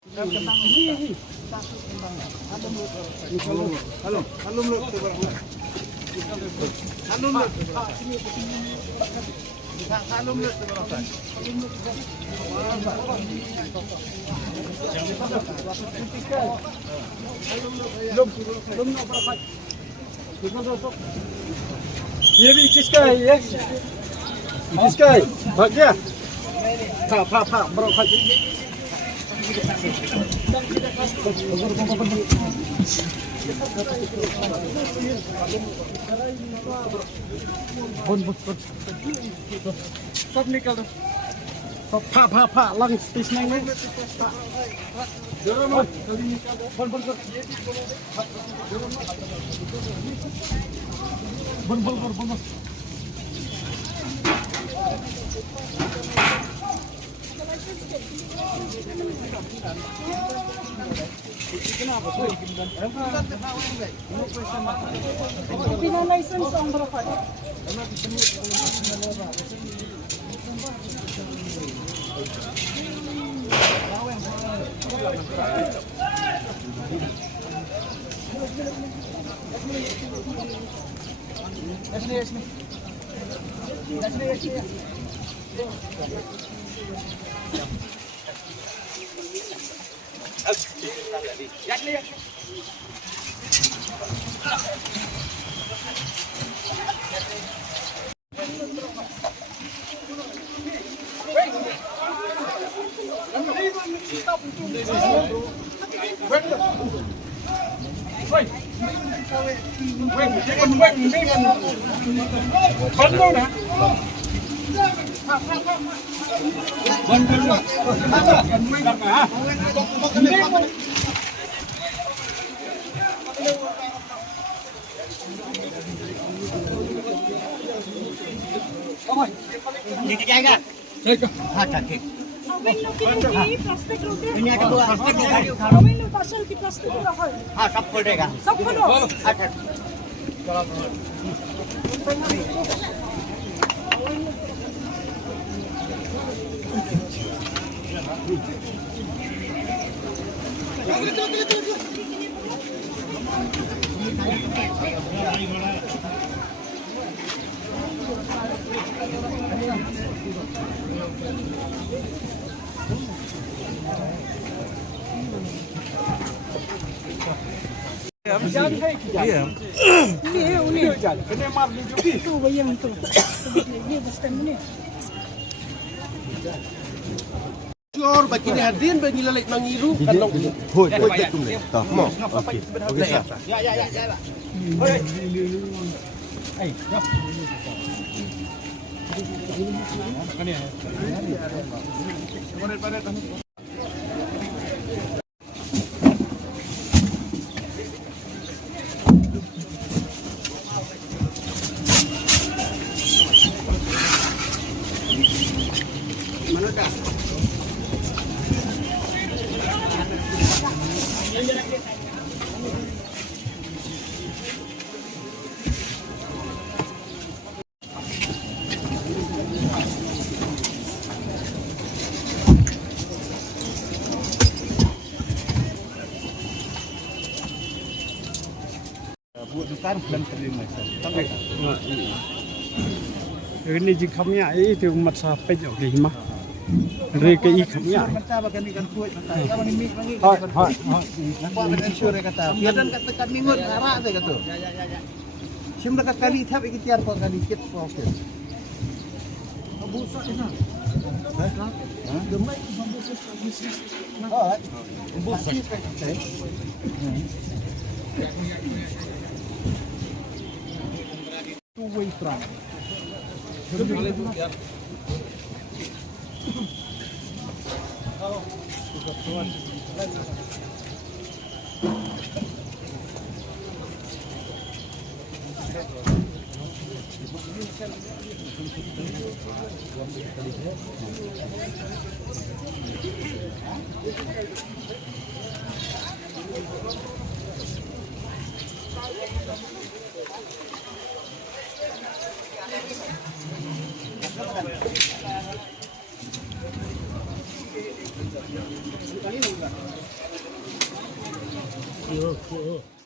ये भी किसका है? ये किसका है? भाग गया? फा बड़ा भाग सब निकल दो सब फा लंग स्टेशन में जरूर जल्दी निकाल दो बंद कर बंद बिना licence on berapa? Ini jaga. Jaga. Plastic Ini ada dua plastik tadi. Parcel की प्लास्टिक रखो हाँ सब खोलेगा सब खोलो अच्छा Iya. ये उन्हें Kena mar ni juga. तो वही हम तो ये बस टाइम और bagi ni hadirin bagi lalai mangiru kalau hoi tak tunai tak mau okey okey sah ya bukan belum terima sampai Ini jika kami itu umat sampai jauh di mah. Mereka ikamnya. kata bagian ikan kuat kata kalau ni mik lagi Hai. nampak dengan sure kata biaran kata kan mingut arak saya kata sim dekat kali thap iki tiar kok kali kit okey busak ina demai busak bisnis ha busak two way front okay okay